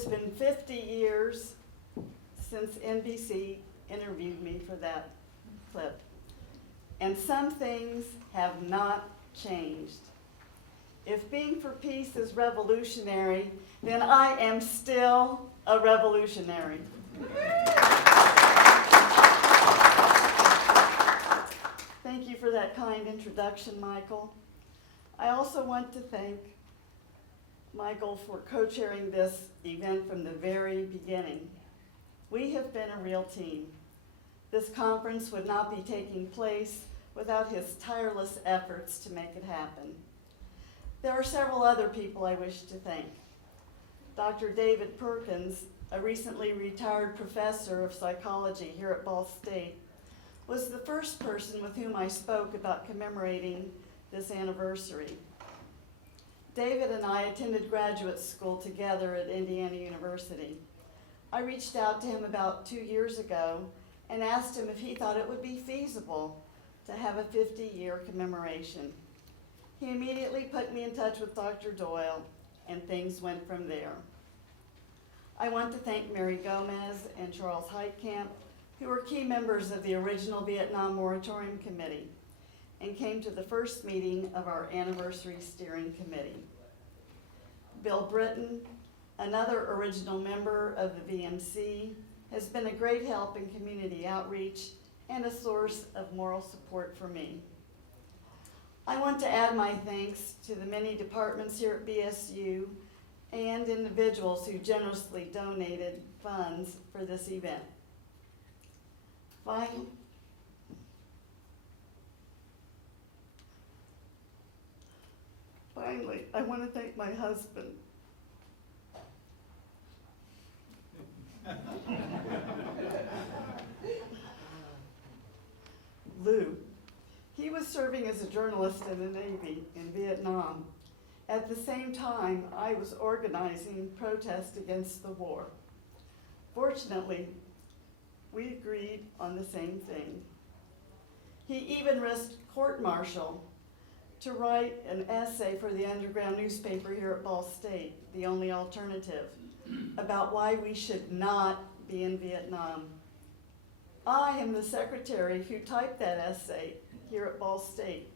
has been 50 years since NBC interviewed me for that clip, and some things have not changed. If being for peace is revolutionary, then I am still a revolutionary. Thank you for that kind introduction, Michael. I also want to thank Michael for co-chairing this event from the very beginning. We have been a real team. This conference would not be taking place without his tireless efforts to make it happen. There are several other people I wish to thank. Dr. David Perkins, a recently retired professor of psychology here at Ball State, was the first person with whom I spoke about commemorating this anniversary. David and I attended graduate school together at Indiana University. I reached out to him about 2 years ago and asked him if he thought it would be feasible to have a 50-year commemoration. He immediately put me in touch with Dr. Doyle, and things went from there. I want to thank Mary Gomez and Charles Heitkamp, who were key members of the original Vietnam Moratorium Committee and came to the first meeting of our anniversary steering committee. Bill Britton, another original member of the VMC, has been a great help in community outreach and a source of moral support for me. I want to add my thanks to the many departments here at BSU and individuals who generously donated funds for this event. Finally, I want to thank my husband. Lou. He was serving as a journalist in the Navy in Vietnam. At the same time, I was organizing protests against the war. Fortunately, we agreed on the same thing. He even risked court-martial to write an essay for the underground newspaper here at Ball State, The Only Alternative, about why we should not be in Vietnam. I am the secretary who typed that essay here at Ball State.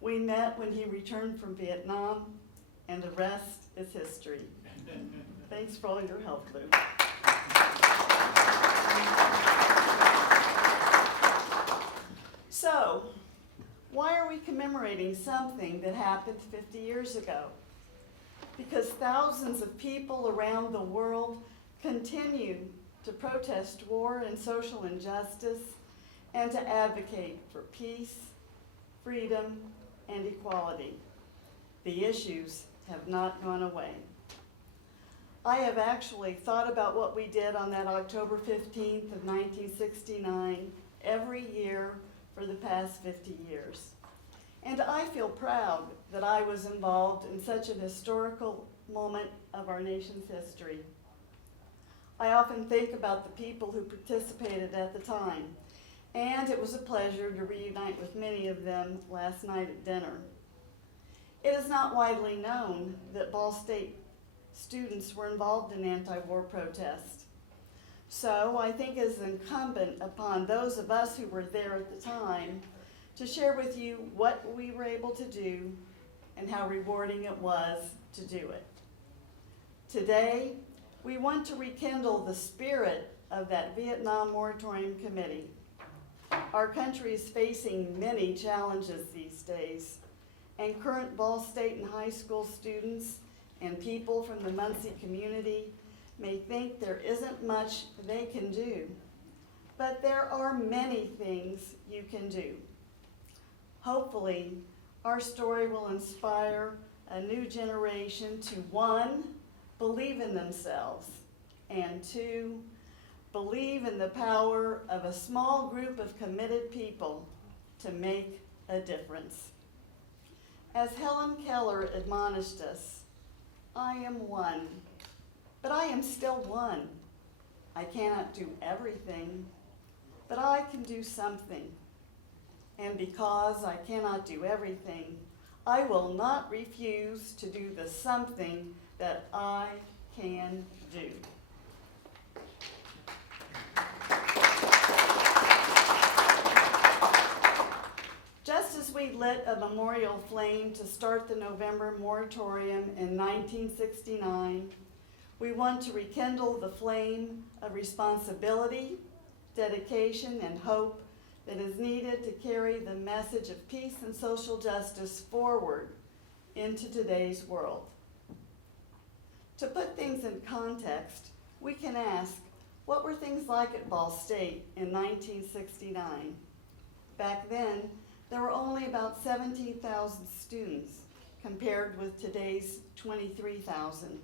We met when he returned from Vietnam, and the rest is history. Thanks for all your help, Lou. So, why are we commemorating something that happened 50 years ago? Because thousands of people around the world continue to protest war and social injustice and to advocate for peace, freedom, and equality. The issues have not gone away. I have actually thought about what we did on that October 15th of 1969 every year for the past 50 years. And I feel proud that I was involved in such an historical moment of our nation's history. I often think about the people who participated at the time, and it was a pleasure to reunite with many of them last night at dinner. It is not widely known that Ball State students were involved in anti-war protests. So I think it is incumbent upon those of us who were there at the time to share with you what we were able to do and how rewarding it was to do it. Today, we want to rekindle the spirit of that Vietnam Moratorium Committee. Our country is facing many challenges these days, and current Ball State and high school students and people from the Muncie community may think there isn't much they can do, but there are many things you can do. Hopefully, our story will inspire a new generation to, 1, believe in themselves, and 2, believe in the power of a small group of committed people to make a difference. As Helen Keller admonished us, I am one, but I am still one. I cannot do everything, but I can do something. And because I cannot do everything, I will not refuse to do the something that I can do. Just as we lit a memorial flame to start the November moratorium in 1969, we want to rekindle the flame of responsibility, dedication, and hope that is needed to carry the message of peace and social justice forward into today's world. To put things in context, we can ask, what were things like at Ball State in 1969? Back then, there were only about 17,000 students compared with today's 23,000.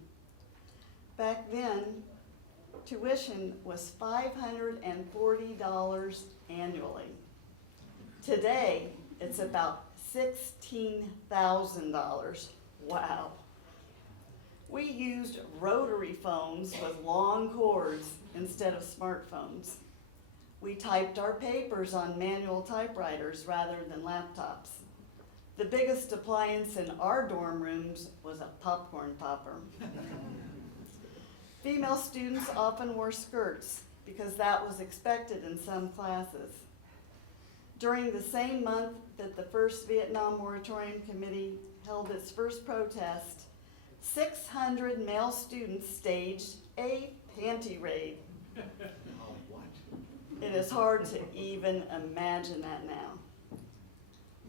Back then, tuition was $540 annually. Today, it's about $16,000. Wow. We used rotary phones with long cords instead of smartphones. We typed our papers on manual typewriters rather than laptops. The biggest appliance in our dorm rooms was a popcorn popper. Female students often wore skirts because that was expected in some classes. During the same month that the first Vietnam Moratorium Committee held its first protest, 600 male students staged a panty raid. It is hard to even imagine that now.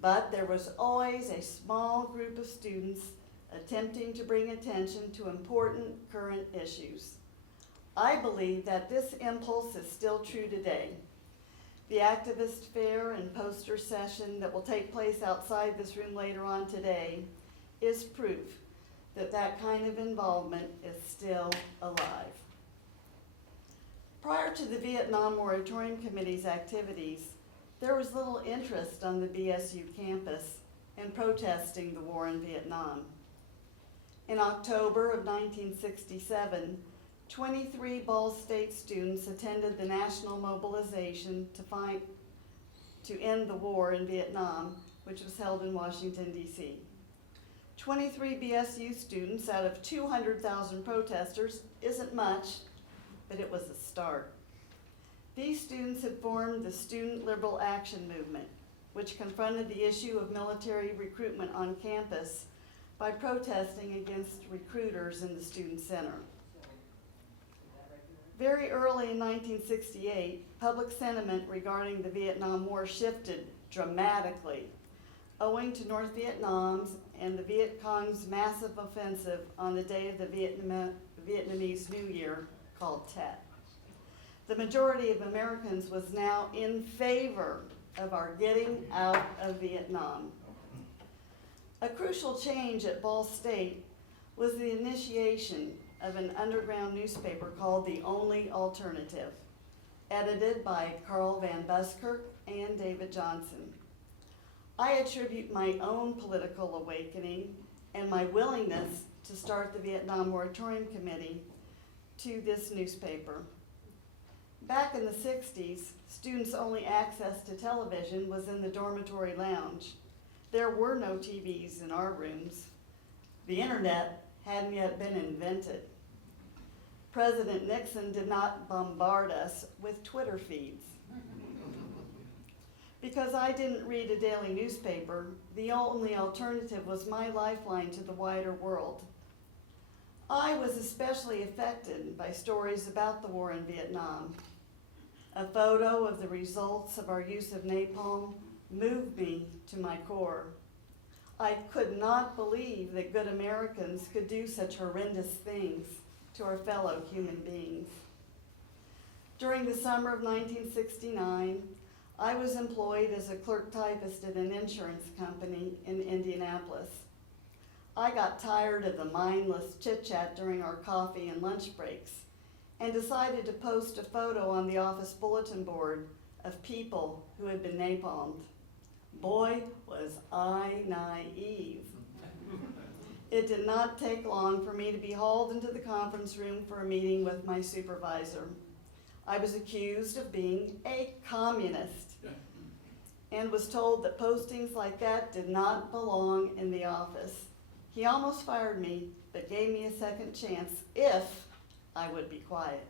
But there was always a small group of students attempting to bring attention to important current issues. I believe that this impulse is still true today. The activist fair and poster session that will take place outside this room later on today is proof that that kind of involvement is still alive. Prior to the Vietnam Moratorium Committee's activities, there was little interest on the BSU campus in protesting the war in Vietnam. In October of 1967, 23 Ball State students attended the national mobilization to end the war in Vietnam, which was held in Washington, D.C. 23 BSU students out of 200,000 protesters isn't much, but it was a start. These students had formed the Student Liberal Action Movement, which confronted the issue of military recruitment on campus by protesting against recruiters in the student center. Very early in 1968, public sentiment regarding the Vietnam War shifted dramatically, owing to North Vietnam's and the Viet Cong's massive offensive on the day of the Vietnamese New Year, called Tet. The majority of Americans was now in favor of our getting out of Vietnam. A crucial change at Ball State was the initiation of an underground newspaper called The Only Alternative, edited by Carl Van Buskirk and David Johnson. I attribute my own political awakening and my willingness to start the Vietnam Moratorium Committee to this newspaper. Back in the 60s, students' only access to television was in the dormitory lounge. There were no TVs in our rooms. The internet hadn't yet been invented. President Nixon did not bombard us with Twitter feeds. Because I didn't read a daily newspaper, the only alternative was my lifeline to the wider world. I was especially affected by stories about the war in Vietnam. A photo of the results of our use of napalm moved me to my core. I could not believe that good Americans could do such horrendous things to our fellow human beings. During the summer of 1969, I was employed as a clerk typist at an insurance company in Indianapolis. I got tired of the mindless chit-chat during our coffee and lunch breaks and decided to post a photo on the office bulletin board of people who had been napalmed. Boy, was I naive. It did not take long for me to be hauled into the conference room for a meeting with my supervisor. I was accused of being a communist and was told that postings like that did not belong in the office. He almost fired me, but gave me a second chance if I would be quiet.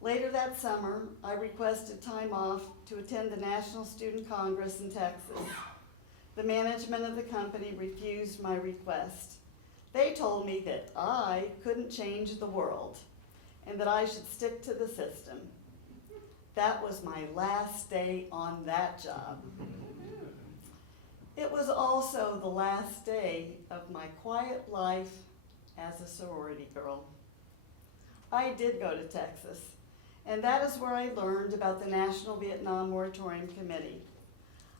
Later that summer, I requested time off to attend the National Student Congress in Texas. The management of the company refused my request. They told me that I couldn't change the world and that I should stick to the system. That was my last day on that job. It was also the last day of my quiet life as a sorority girl. I did go to Texas, and that is where I learned about the National Vietnam Moratorium Committee.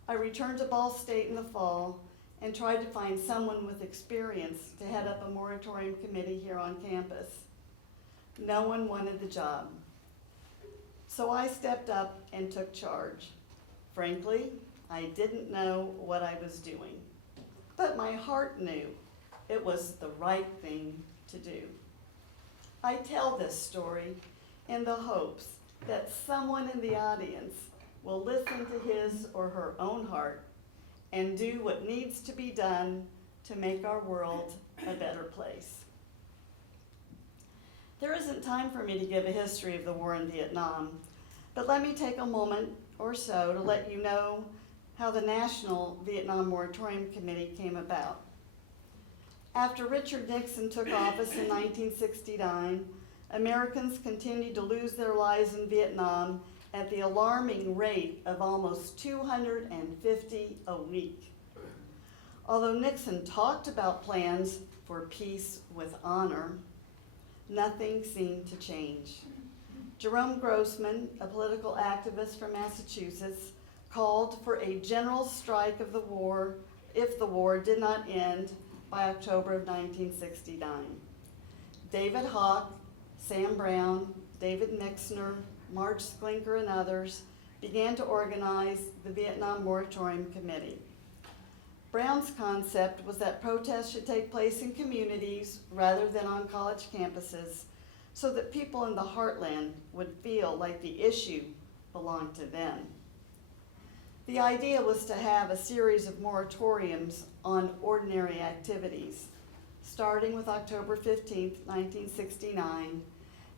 I returned to Ball State in the fall and tried to find someone with experience to head up a moratorium committee here on campus. No one wanted the job. So I stepped up and took charge. Frankly, I didn't know what I was doing, but my heart knew it was the right thing to do. I tell this story in the hopes that someone in the audience will listen to his or her own heart and do what needs to be done to make our world a better place. There isn't time for me to give a history of the war in Vietnam, but let me take a moment or so to let you know how the National Vietnam Moratorium Committee came about. After Richard Nixon took office in 1969, Americans continued to lose their lives in Vietnam at the alarming rate of almost 250 a week. Although Nixon talked about plans for peace with honor, nothing seemed to change. Jerome Grossman, a political activist from Massachusetts, called for a general strike of the war if the war did not end by October of 1969. David Hawk, Sam Brown, David Mixner, Marge Sklinker, and others began to organize the Vietnam Moratorium Committee. Brown's concept was that protests should take place in communities rather than on college campuses so that people in the heartland would feel like the issue belonged to them. The idea was to have a series of moratoriums on ordinary activities, starting with October 15, 1969,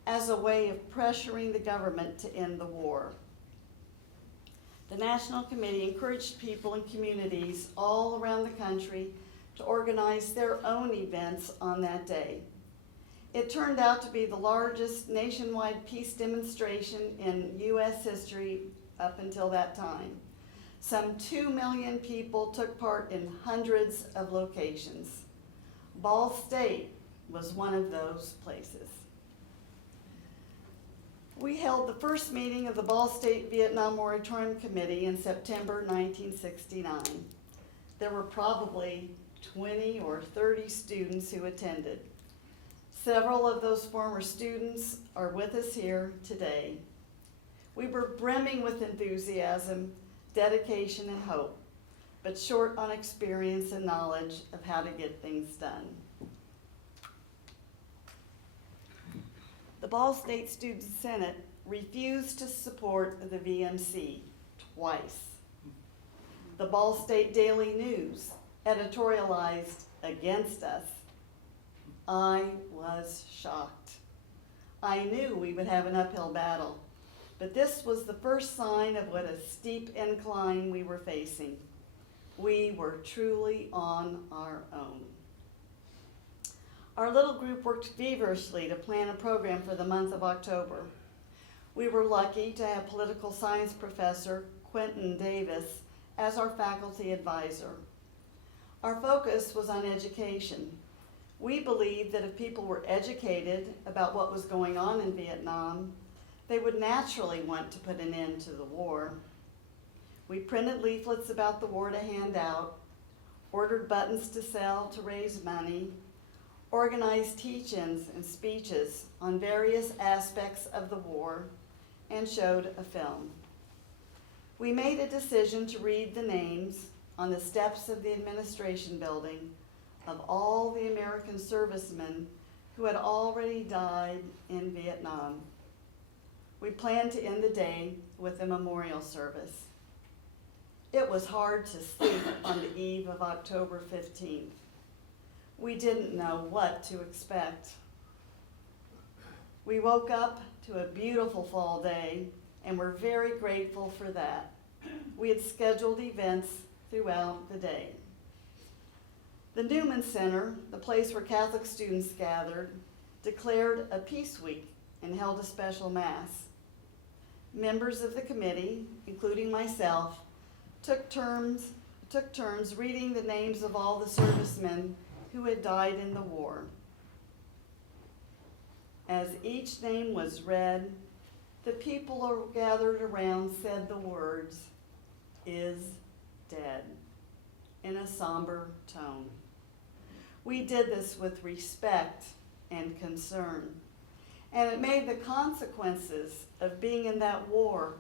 as a way of pressuring the government to end the war. The National Committee encouraged people and communities all around the country to organize their own events on that day. It turned out to be the largest nationwide peace demonstration in U.S. history up until that time. Some 2 million people took part in hundreds of locations. Ball State was one of those places. We held the first meeting of the Ball State Vietnam Moratorium Committee in September 1969. There were probably 20 or 30 students who attended. Several of those former students are with us here today. We were brimming with enthusiasm, dedication, and hope, but short on experience and knowledge of how to get things done. The Ball State Student Senate refused to support the VMC twice. The Ball State Daily News editorialized against us. I was shocked. I knew we would have an uphill battle, but this was the first sign of what a steep incline we were facing. We were truly on our own. Our little group worked feverishly to plan a program for the month of October. We were lucky to have political science professor Quentin Davis as our faculty advisor. Our focus was on education. We believed that if people were educated about what was going on in Vietnam, they would naturally want to put an end to the war. We printed leaflets about the war to hand out, ordered buttons to sell to raise money, organized teach-ins and speeches on various aspects of the war, and showed a film. We made a decision to read the names on the steps of the administration building of all the American servicemen who had already died in Vietnam. We planned to end the day with a memorial service. It was hard to sleep on the eve of October 15th. We didn't know what to expect. We woke up to a beautiful fall day and were very grateful for that. We had scheduled events throughout the day. The Newman Center, the place where Catholic students gathered, declared a Peace Week and held a special Mass. Members of the committee, including myself, took turns reading the names of all the servicemen who had died in the war. As each name was read, the people gathered around said the words, "is dead," in a somber tone. We did this with respect and concern, and it made the consequences of being in that war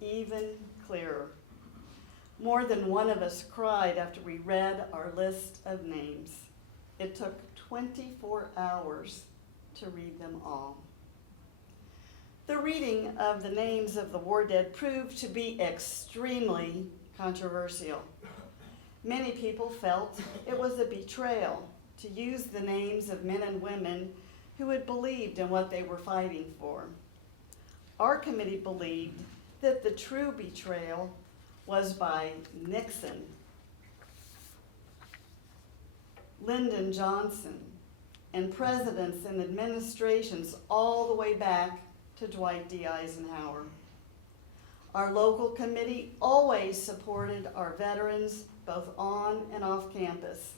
even clearer. More than one of us cried after we read our list of names. It took 24 hours to read them all. The reading of the names of the war dead proved to be extremely controversial. Many people felt it was a betrayal to use the names of men and women who had believed in what they were fighting for. Our committee believed that the true betrayal was by Nixon, Lyndon Johnson, and presidents and administrations all the way back to Dwight D. Eisenhower. Our local committee always supported our veterans both on and off campus.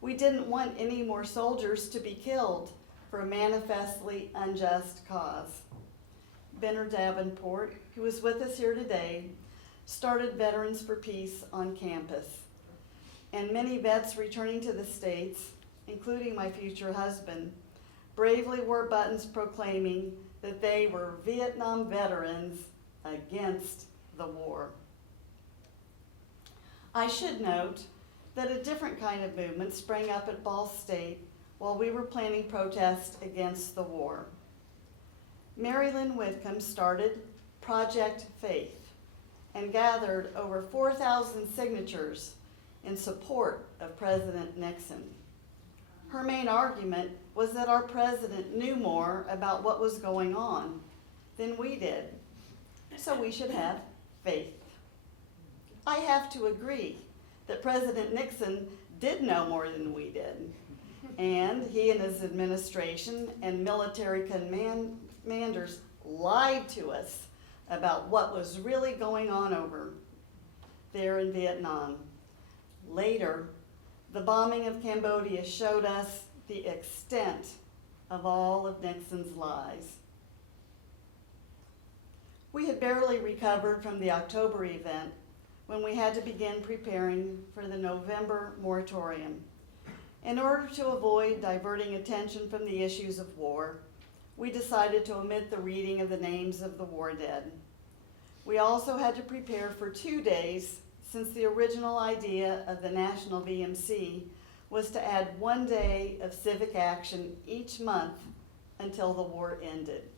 We didn't want any more soldiers to be killed for a manifestly unjust cause. Benner Davenport, who is with us here today, started Veterans for Peace on campus. And many vets returning to the States, including my future husband, bravely wore buttons proclaiming that they were Vietnam veterans against the war. I should note that a different kind of movement sprang up at Ball State while we were planning protests against the war. Mary Lynn Whitcomb started Project Faith and gathered over 4,000 signatures in support of President Nixon. Her main argument was that our president knew more about what was going on than we did, so we should have faith. I have to agree that President Nixon did know more than we did, and he and his administration and military commanders lied to us about what was really going on over there in Vietnam. Later, the bombing of Cambodia showed us the extent of all of Nixon's lies. We had barely recovered from the October event when we had to begin preparing for the November moratorium. In order to avoid diverting attention from the issues of war, we decided to omit the reading of the names of the war dead. We also had to prepare for 2 days, since the original idea of the National VMC was to add 1 day of civic action each month until the war ended.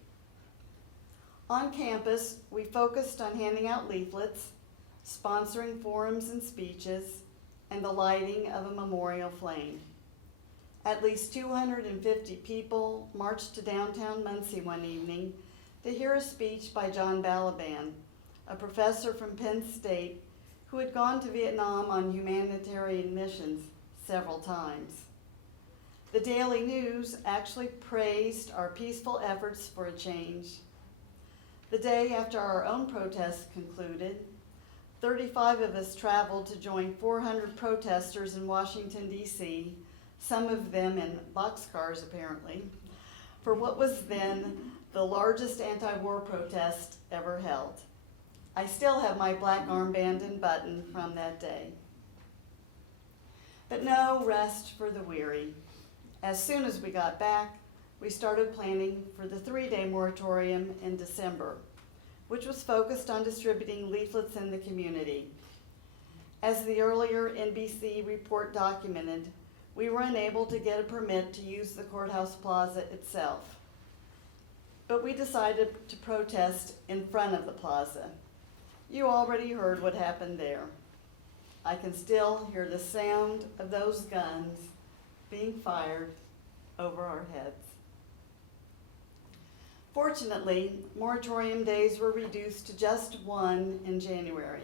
On campus, we focused on handing out leaflets, sponsoring forums and speeches, and the lighting of a memorial flame. At least 250 people marched to downtown Muncie one evening to hear a speech by John Balaban, a professor from Penn State who had gone to Vietnam on humanitarian missions several times. The Daily News actually praised our peaceful efforts for a change. The day after our own protests concluded, 35 of us traveled to join 400 protesters in Washington, D.C., some of them in boxcars apparently, for what was then the largest anti-war protest ever held. I still have my black armband and button from that day. But no rest for the weary. As soon as we got back, we started planning for the 3-day moratorium in December, which was focused on distributing leaflets in the community. As the earlier NBC report documented, we were unable to get a permit to use the courthouse plaza itself. But we decided to protest in front of the plaza. You already heard what happened there. I can still hear the sound of those guns being fired over our heads. Fortunately, moratorium days were reduced to just one in January.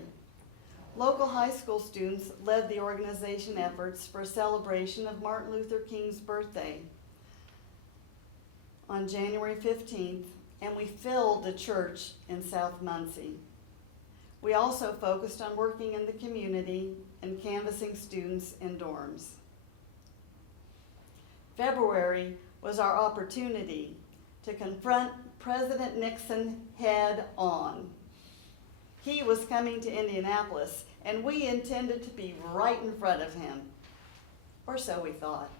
Local high school students led the organization efforts for a celebration of Martin Luther King's birthday on January 15th, and we filled the church in South Muncie. We also focused on working in the community and canvassing students in dorms. February was our opportunity to confront President Nixon head on. He was coming to Indianapolis, and we intended to be right in front of him, or so we thought.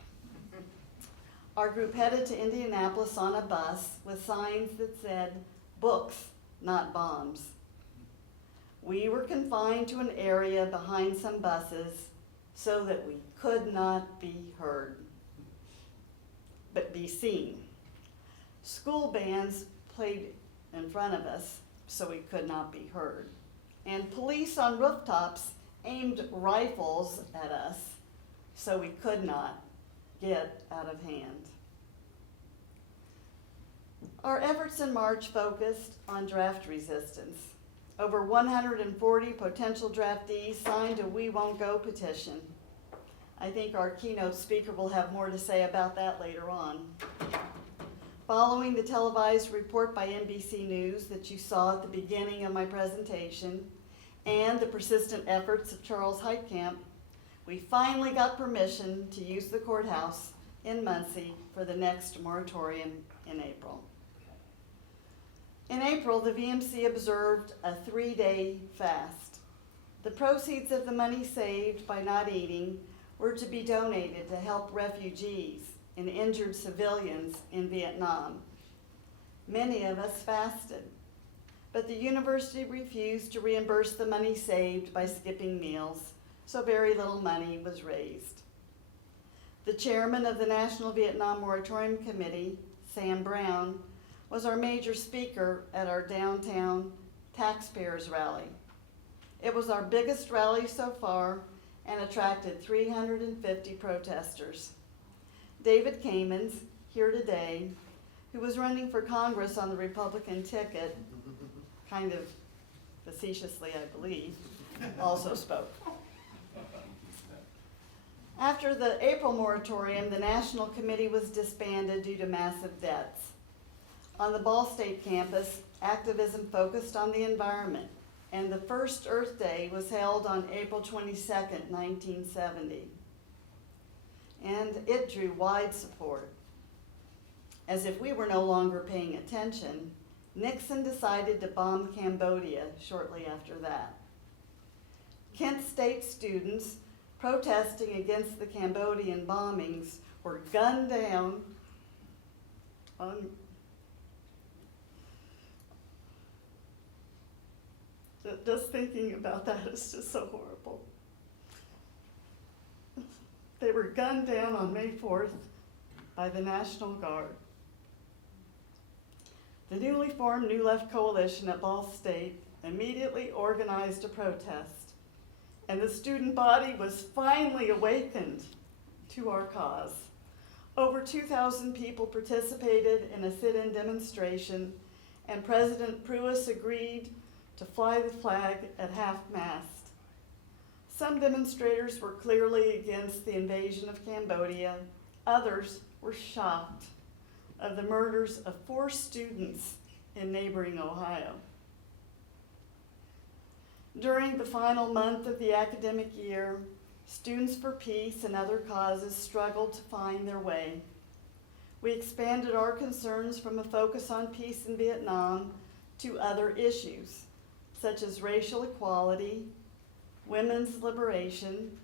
Our group headed to Indianapolis on a bus with signs that said, "Books, not bombs." We were confined to an area behind some buses so that we could not be heard, but be seen. School bands played in front of us so we could not be heard. And police on rooftops aimed rifles at us so we could not get out of hand. Our efforts in March focused on draft resistance. Over 140 potential draftees signed a "We Won't Go" petition. I think our keynote speaker will have more to say about that later on. Following the televised report by NBC News that you saw at the beginning of my presentation and the persistent efforts of Charles Heitkamp, we finally got permission to use the courthouse in Muncie for the next moratorium in April. In April, the VMC observed a 3-day fast. The proceeds of the money saved by not eating were to be donated to help refugees and injured civilians in Vietnam. Many of us fasted, but the university refused to reimburse the money saved by skipping meals, so very little money was raised. The chairman of the National Vietnam Moratorium Committee, Sam Brown, was our major speaker at our downtown taxpayers rally. It was our biggest rally so far and attracted 350 protesters. David Perkins, here today, who was running for Congress on the Republican ticket, kind of facetiously, I believe, also spoke. After the April moratorium, the National Committee was disbanded due to massive debts. On the Ball State campus, activism focused on the environment, and the first Earth Day was held on April 22nd, 1970. And it drew wide support. As if we were no longer paying attention, Nixon decided to bomb Cambodia shortly after that. Kent State students protesting against the Cambodian bombings were gunned down on just thinking about that is just so horrible. They were gunned down on May 4th by the National Guard. The newly formed New Left Coalition at Ball State immediately organized a protest, and the student body was finally awakened to our cause. Over 2,000 people participated in a sit-in demonstration, and President Pruitt agreed to fly the flag at half-mast. Some demonstrators were clearly against the invasion of Cambodia. Others were shocked of the murders of 4 students in neighboring Ohio. During the final month of the academic year, Students for Peace and other causes struggled to find their way. We expanded our concerns from a focus on peace in Vietnam to other issues, such as racial equality, women's liberation,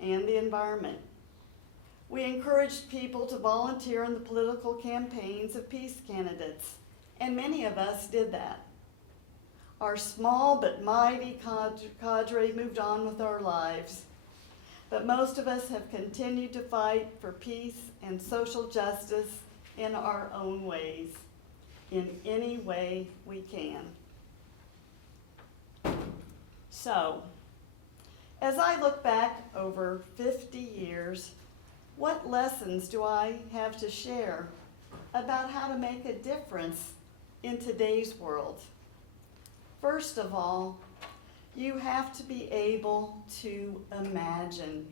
and the environment. We encouraged people to volunteer in the political campaigns of peace candidates, and many of us did that. Our small but mighty cadre moved on with our lives, but most of us have continued to fight for peace and social justice in our own ways, in any way we can. So, as I look back over 50 years, What lessons do I have to share about how to make a difference in today's world? First of all, you have to be able to imagine.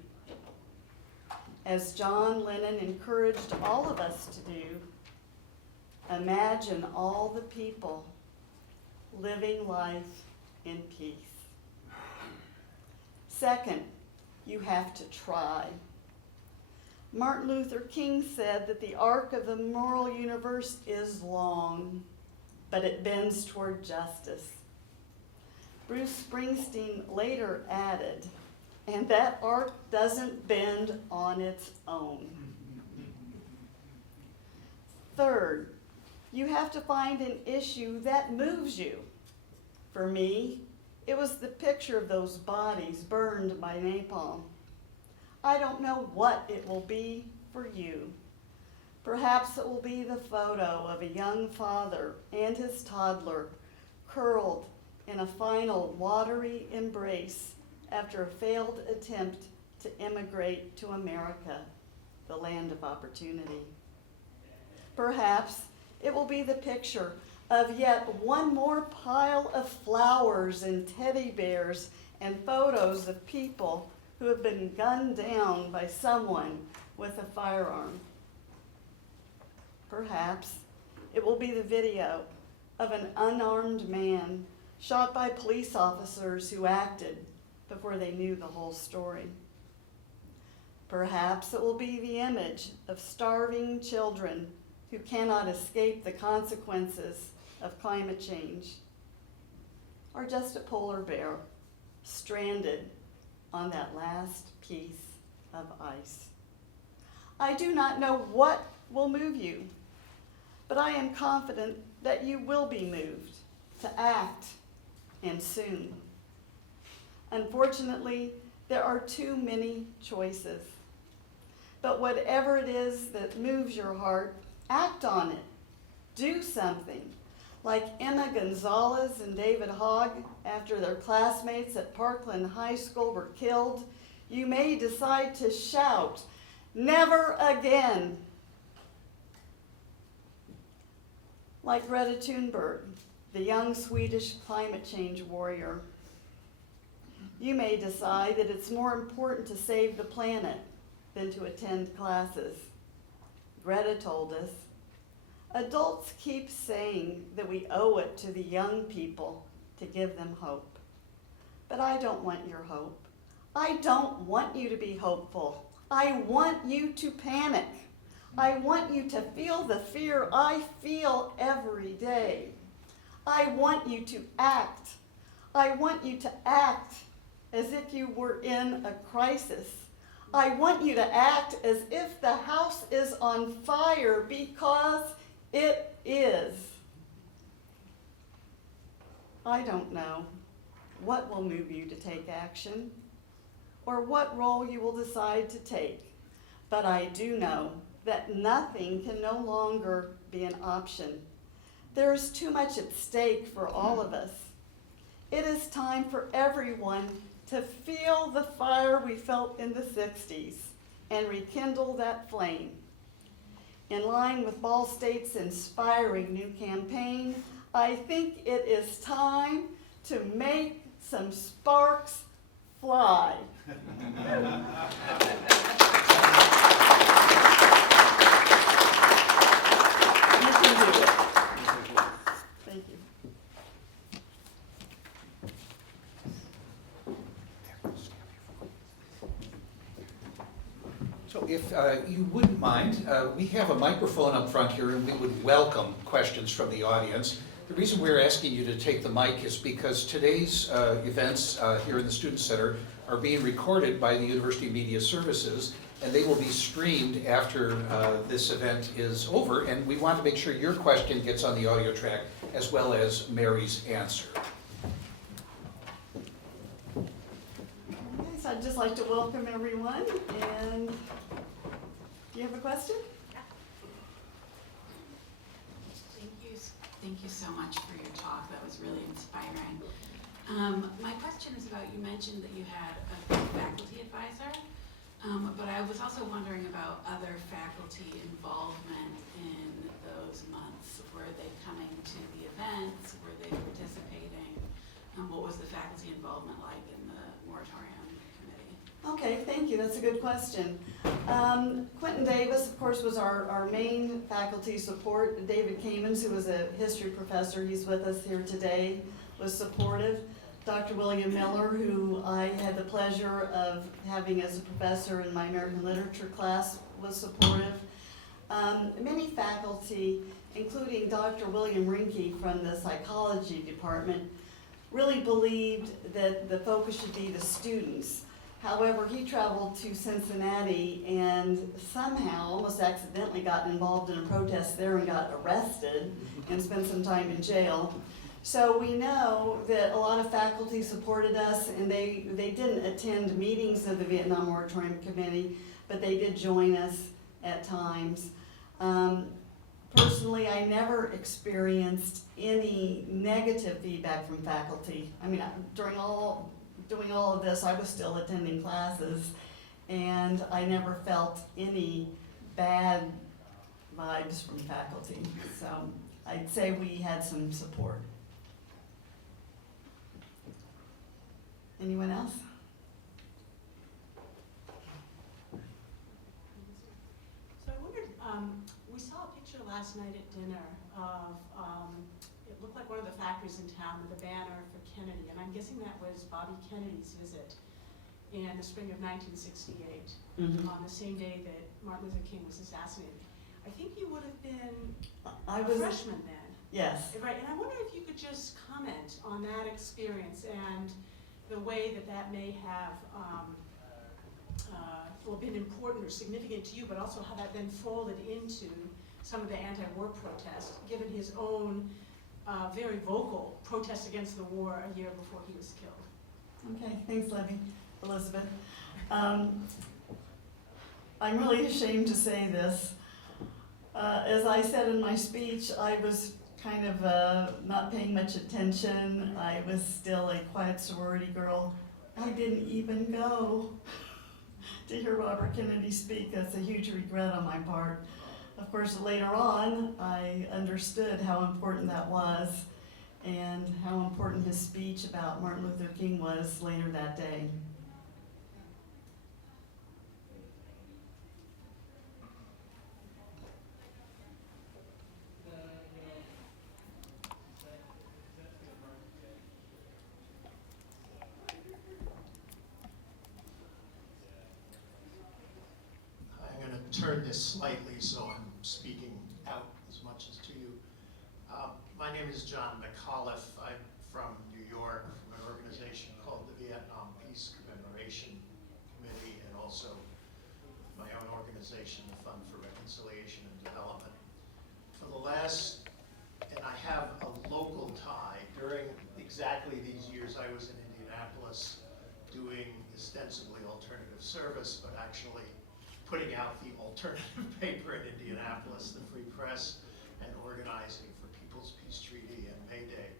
As John Lennon encouraged all of us to do, imagine all the people living life in peace. Second, you have to try. Martin Luther King said that the arc of the moral universe is long, but it bends toward justice. Bruce Springsteen later added, and that arc doesn't bend on its own. Third, you have to find an issue that moves you. For me, it was the picture of those bodies burned by napalm. I don't know what it will be for you. Perhaps it will be the photo of a young father and his toddler curled in a final watery embrace after a failed attempt to immigrate to America, the land of opportunity. Perhaps it will be the picture of yet one more pile of flowers and teddy bears and photos of people who have been gunned down by someone with a firearm. Perhaps it will be the video of an unarmed man shot by police officers who acted before they knew the whole story. Perhaps it will be the image of starving children who cannot escape the consequences of climate change, or just a polar bear stranded on that last piece of ice. I do not know what will move you, but I am confident that you will be moved to act, and soon. Unfortunately, there are too many choices. But whatever it is that moves your heart, act on it. Do something. Like Emma Gonzalez and David Hogg, after their classmates at Parkland High School were killed, you may decide to shout, "Never again!" Like Greta Thunberg, the young Swedish climate change warrior, you may decide that it's more important to save the planet than to attend classes. Greta told us, adults keep saying that we owe it to the young people to give them hope. But I don't want your hope. I don't want you to be hopeful. I want you to panic. I want you to feel the fear I feel every day. I want you to act. I want you to act as if you were in a crisis. I want you to act as if the house is on fire, because it is. I don't know what will move you to take action or what role you will decide to take, but I do know that nothing can no longer be an option. There is too much at stake for all of us. It is time for everyone to feel the fire we felt in the 60s and rekindle that flame. In line with Ball State's inspiring new campaign, I think it is time to make some sparks fly. You can do it. Thank you. So if you wouldn't mind, we have a microphone up front here, and we would welcome questions from the audience. The reason we're asking you to take the mic is because today's events here in the Student Center are being recorded by the University Media Services, and they will be streamed after this event is over, and we want to make sure your question gets on the audio track as well as Mary's answer. Okay, so I'd just like to welcome everyone, and do you have a question? Thank you so much for your talk. That was really inspiring. My question is about, you mentioned that you had a faculty advisor, but I was also wondering about faculty involvement in those months? Were they coming to the events? Were they participating? What was the faculty involvement like in the moratorium committee? Okay, thank you. That's a good question. Quentin Davis, of course, was our main faculty support. David Kamens, who was a history professor, he's with us here today, was supportive. Dr. William Miller, who I had the pleasure of having as a professor in my American Literature class, was supportive. Many faculty, including Dr. William Rinke from the psychology department, really believed that the focus should be the students. However, he traveled to Cincinnati and somehow, almost accidentally, got involved in a protest there and got arrested and spent some time in jail. So we know that a lot of faculty supported us, and they didn't attend meetings of the Vietnam Moratorium Committee, but they did join us at times. Personally, I never experienced any negative feedback from faculty. I mean, doing all of this, I was still attending classes, and I never felt any bad vibes from faculty. So I'd say we had some support. Anyone else? So I wondered, we saw a picture last night at dinner of, it looked like one of the factories in town with a banner for Kennedy, and I'm guessing that was Bobby Kennedy's visit in the spring of 1968, on the same day that Martin Luther King was assassinated. I think you would have been I a was freshman then. Yes. Right, and I wonder if you could just comment on that experience and the way that that may have been important or significant to you, but also how that then folded into some of the anti-war protests, given his own very vocal protest against the war a year before he was killed. Okay, thanks, Elizabeth. I'm really ashamed to say this. As I said in my speech, I was kind of not paying much attention. I was still a quiet sorority girl. I didn't even go to hear Robert Kennedy speak. That's a huge regret on my part. Of course, later on, I understood how important that was and how important his speech about Martin Luther King was later that day. Turn this slightly so I'm speaking out as much as to you. My name is John Mcauliffe. I'm from New York, from an organization called the Vietnam Peace Commemoration Committee, and also my own organization, the Fund for Reconciliation and Development. For the last, and I have a local tie, during exactly these years I was in Indianapolis doing ostensibly alternative service, but actually putting out the alternative paper in Indianapolis, the Free Press, and organizing for People's Peace Treaty and May Day.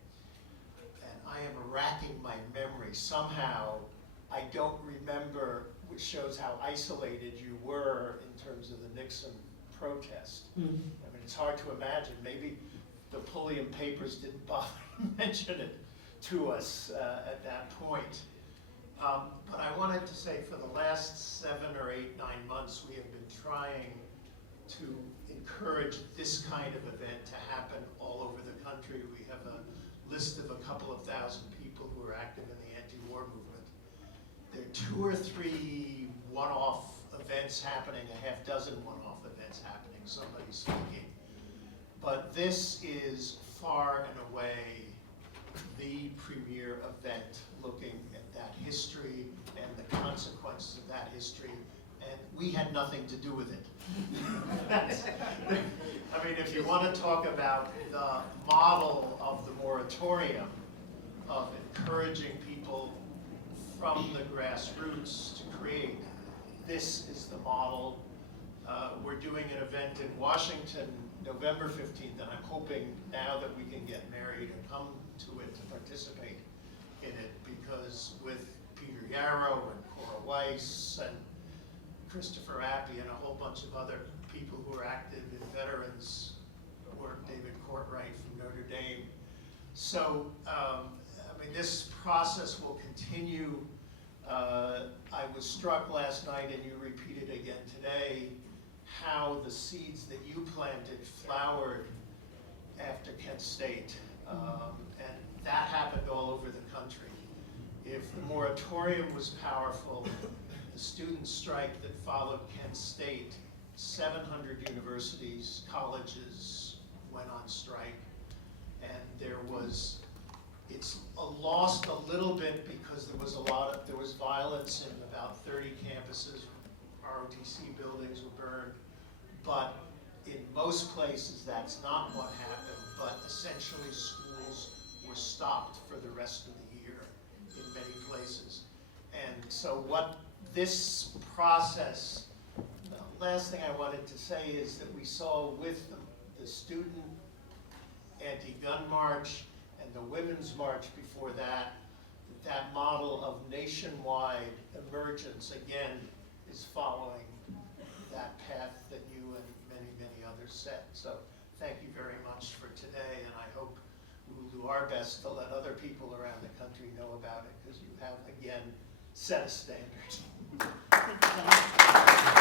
And I am racking my memory. Somehow, I don't remember, which shows how isolated you were in terms of the Nixon protest. I mean, it's hard to imagine. Maybe the Pulliam papers didn't bother to mention it to us at that point. But I wanted to say for the last 7 or 8, 9 months, we have been trying to encourage this kind of event to happen all over the country. We have a list of a couple of thousand people who are active in the anti-war movement. There are 2 or 3 one-off events happening, a half dozen one-off events happening, somebody's speaking. But this is far and away the premier event looking at that history and the consequences of that history, and we had nothing to do with it. I mean, if you want to talk about the model of the moratorium, of encouraging people from the grassroots to create, this is the model. We're doing an event in Washington, November 15th, and I'm hoping now that we can get married and come to it to participate in it, because with Peter Yarrow and Cora Weiss and Christopher Appy and a whole bunch of other people who are active in veterans work, David Courtwright from Notre Dame. So, I mean, this process will continue. I was struck last night, and you repeated again today, how the seeds that you planted flowered after Kent State. And that happened all over the country. If the moratorium was powerful, the student strike that followed Kent State, 700 universities, colleges went on strike. And it's lost a little bit because there was violence in about 30 campuses. ROTC buildings were burned. But in most places, that's not what happened. But essentially, schools were stopped for the rest of the year in many places. And so what this process, the last thing I wanted to say is that we saw with the student anti-gun march and the women's march before that, that model of nationwide emergence, again, is following that path that you and many, many others set. So thank you very much for today, and I hope we will do our best to let other people around the country know about it, because you have, again, set a standard. Thank you, John.